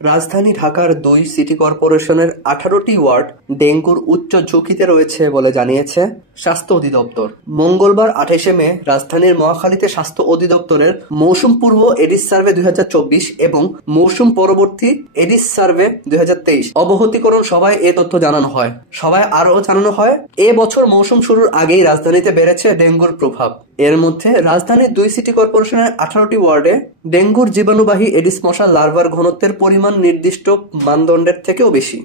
রাজধানী ঢাকার ২ সিটি কর্পোরেশনের ১৮টি ওয়ার্ড ডেঙ্গুর উচ্চ ঝুঁকিতে রয়েছে বলে জানিয়েছে স্বাস্থ্য অধিদপ্তর। মঙ্গলবার ২৮শে মে রাজধানীর মহাখালীতে স্বাস্থ্য অধিদপ্তরের মৌসুম পূর্ব এডিস সার্ভে ২০২৪ এবং মৌসুম পরবর্তী এডিস সার্ভে ২০২৩ অবহিতকরণ সভায় এ তথ্য জানানো হয়। সভায় আরও জানানো হয়, এ বছর মৌসুম শুরুর আগেই রাজধানীতে বেড়েছে ডেঙ্গুর প্রভাব। এর মধ্যে রাজধানীর ২ সিটি কর্পোরেশনের ১৮টি ওয়ার্ডে ডেঙ্গুর জীবাণুবাহী এডিস মশার লার্ভার ঘনত্বের পরিমাণ নির্দিষ্ট মানদণ্ডের থেকেও বেশি।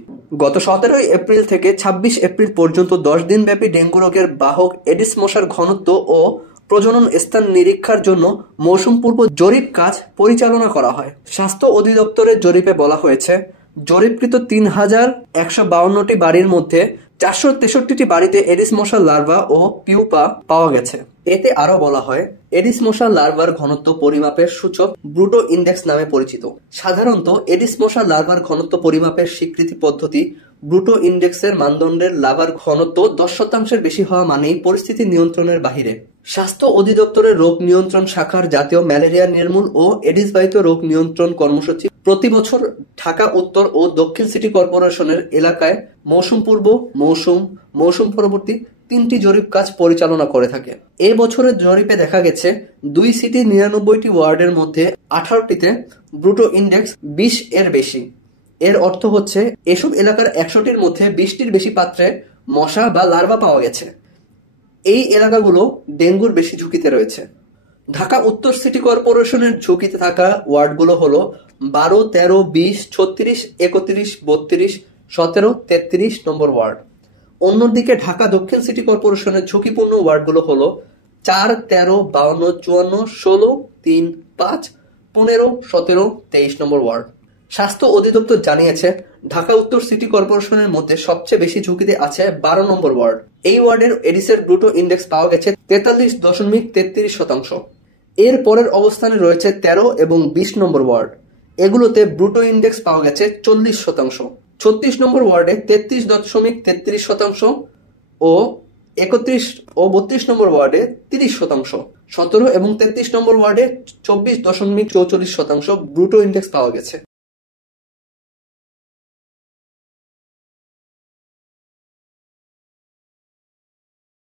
গত ১৭ এপ্রিল থেকে ২৬ এপ্রিল পর্যন্ত ১০ দিনব্যাপী ডেঙ্গু রোগের বাহক এডিস মশার ঘনত্ব ও প্রজনন স্থান নিরীক্ষার জন্য মৌসুম পূর্ব জরিপ কাজ পরিচালনা করা হয়। স্বাস্থ্য অধিদপ্তরের জরিপে বলা হয়েছে, জরিপকৃত ৩,১৫২টি বাড়ির মধ্যে ৪৬৩টি বাড়িতে এডিস মশার লার্ভা ও পিউপা পাওয়া গেছে। এতে আরও বলা হয়, এডিস মশার লার্ভার ঘনত্ব পরিমাপের সূচক ব্রুটো ইন্ডেক্স নামে পরিচিত। সাধারণত এডিস মশার লার্ভার ঘনত্ব পরিমাপের স্বীকৃতি পদ্ধতি ব্রুটো ইন্ডেক্সের মানদণ্ডের লার্ভার ঘনত্ব ১০% বেশি হওয়া মানেই পরিস্থিতি নিয়ন্ত্রণের বাহিরে। স্বাস্থ্য অধিদপ্তরের রোগ নিয়ন্ত্রণ শাখার জাতীয় ম্যালেরিয়া নির্মূল ও এডিসবাহিত রোগ নিয়ন্ত্রণ কর্মসূচি প্রতি বছর ঢাকা উত্তর ও দক্ষিণ সিটি কর্পোরেশনের এলাকায় মৌসুম পূর্ব, মৌসুম পরবর্তী ৩টি জরিপ কাজ পরিচালনা করে থাকে। এ বছরের জরিপে দেখা গেছে, ২ সিটির ৯৯টি ওয়ার্ডের মধ্যে ১৮টিতে ব্রুটো ইন্ডেক্স ২০ এর বেশি। এর অর্থ হচ্ছে, এসব এলাকার ১০০টির মধ্যে ২০টির বেশি পাত্রে মশা বা লার্ভা পাওয়া গেছে। এই এলাকাগুলো ডেঙ্গুর বেশি ঝুঁকিতে রয়েছে। ঢাকা উত্তর সিটি কর্পোরেশনের ঝুঁকিতে থাকা ওয়ার্ডগুলো হলো ১২, ১৩, ২০, ৩৬, ৩১, ৩২, ১৭, ৩৩ নম্বর ওয়ার্ড। অন্যদিকে ঢাকা দক্ষিণ সিটি কর্পোরেশনের ঝুঁকিপূর্ণ ওয়ার্ডগুলো হলো ৪, ১৩, ৫২, ৫৪, ১৬, ৩, ৫, ১৫, ১৭, ২৩ নম্বর ওয়ার্ড। স্বাস্থ্য অধিদপ্তর জানিয়েছে, ঢাকা উত্তর সিটি কর্পোরেশনের মধ্যে সবচেয়ে বেশি ঝুঁকিতে আছে ১২ নম্বর ওয়ার্ড। এই ওয়ার্ডের এডিসের ব্রুটো ইন্ডেক্স পাওয়া গেছে ৪৩.৩৩%। এর পরের অবস্থানে রয়েছে ১৩ এবং ২০ নম্বর ওয়ার্ড। এগুলোতে ব্রুটো ইন্ডেক্স পাওয়া গেছে ৪০%। ৩৬ নম্বর ওয়ার্ডে ৩৩.৩৩% ও ৩১ ও ৩২ নম্বর ওয়ার্ডে ৩০%। ১৭ এবং ৩৩ নম্বর ওয়ার্ডে ২৪.৪৪% ব্রুটো ইন্ডেক্স পাওয়া গেছে।